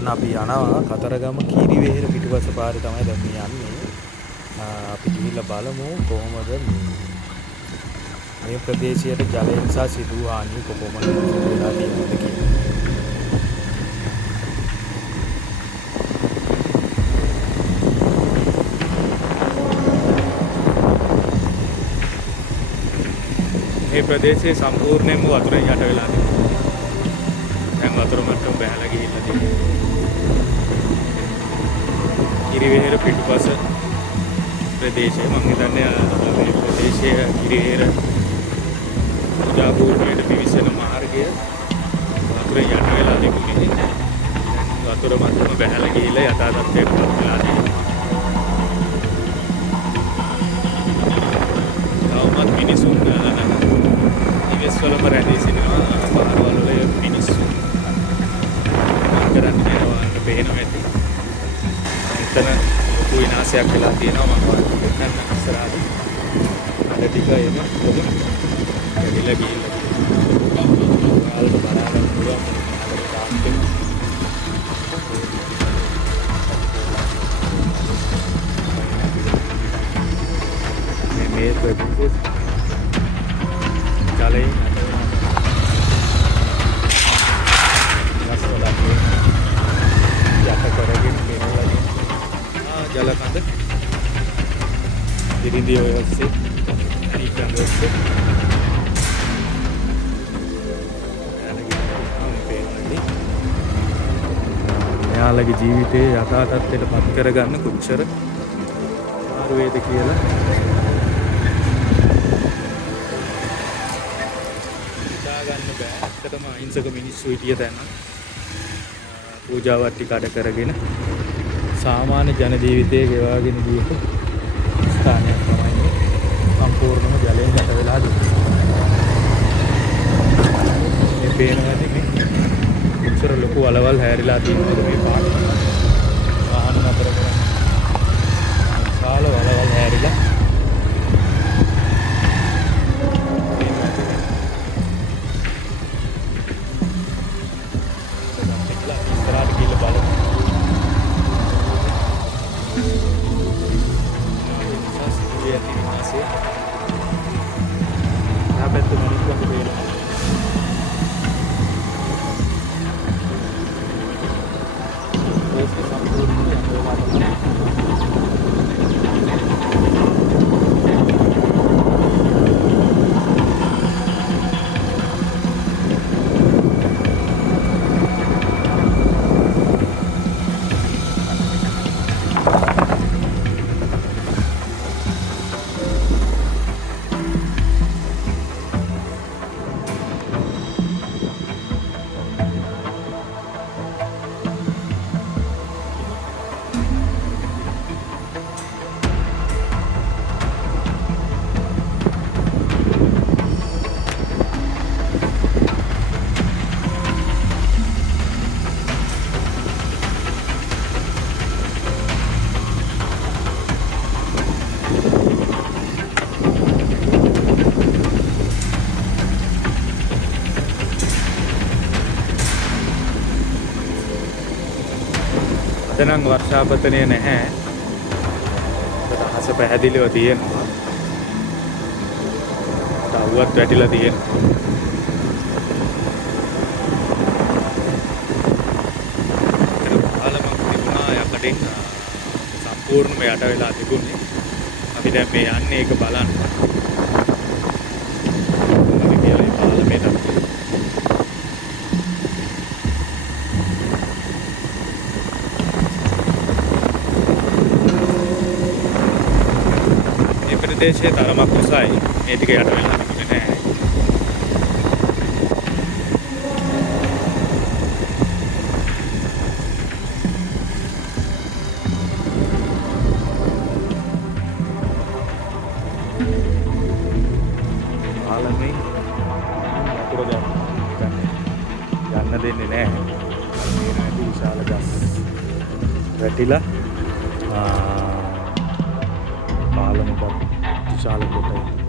ඔන්න අපි යනවා කතරගම කීරිවෙහෙර පිටුපස පාරේ තමයි දැන් මේ යන්නේ. අපි ගිහිල්ලා බලමු කොහොමද මේ ප්‍රදේශයේ ජලය නිසා සිදු හානිය කොපමණ වෙලා තියෙනවද කියලා. මේ ප්‍රදේශයේ සම්පූර්ණයෙන්ම වතුරෙන් යට වෙලා තියෙනවා. දැන් වතුර මට්ටම බැහැලා ගිහිල්ලා තියෙනවා. කිරිවෙහෙර පිටුපස ප්‍රදේශය මම හිතන්නේ මේ ප්‍රදේශයේ කිරිවෙහෙර පූජා පූර්ණයට පිවිසෙන මාර්ගය වතුරෙන් යට වෙලා තිබුණේ. දැන් වතුර මට්ටම බැහැලා ගිහිල්ලා යථා තත්ත්වයට පත් වෙලා තියෙනවා. තවමත් මිනිසුන් ඉවස්වලම රැඳී සිටිනවා. පාරවල් වල මිනිස්සු කරන්නේ ඒවාට පේනවා ඇති. එතන ලොකු විනාශයක් වෙලා තියෙනවා. මම දැන් ඉස්සරහට අර ටික එම කොහොම ගිහිල්ලා ඔයාලට බලා ගන්න පුළුවන් මේ ප්‍රදේශ ජලයෙන් යට කරගෙන ගෙනලා ජලකඳ ඉරිදි ඔය ඔස්සේ ඊකඳ ඔස්සේ මෙයාලගේ ජීවිතයේ යථා තත්ත්වයට පත් කරගන්න කොච්චර අමාරු වේද කියලා හිතා ගන්න බෑ. ඇත්තටම අහිංසක මිනිස්සු හිටිය තැන පූජාවත් ටික අඩ කරගෙන සාමාන්‍ය ජන ජීවිතයේ ගෙවාගෙන ගියපු ස්ථානයක් තමයි මේ සම්පූර්ණම ජලයෙන් යට වෙලා තියෙන්නේ. මේ පේනවාද මේ කොච්චර ලොකු වලවල් හැරිලා තියෙනවද මේ පාරේ. වාහන නතර කරන්න විශාල වලවල් හැරිලා එතනම් වර්ෂාපතනය නැහැ. අහස පැහැදිලිව තියෙනවා. තවුවත් වැටිලා තියෙනවා. පාලමක් තිබුණා යකඩෙන් සම්පූර්ණයෙන්ම යට වෙලා තිබුණේ. අපි දැන් මේ යන්නේ ඒක බලන්න. ප්‍රදේශයේ තරමක් උසයි. මේ ටික යට වෙලා තිබුණේ නැහැ. පාලමේ වතුර යන්න දෙන්නේ නැහැ. මේ නැති විශාල ගස් වැටිලා පාලමකට විශාල කොටයි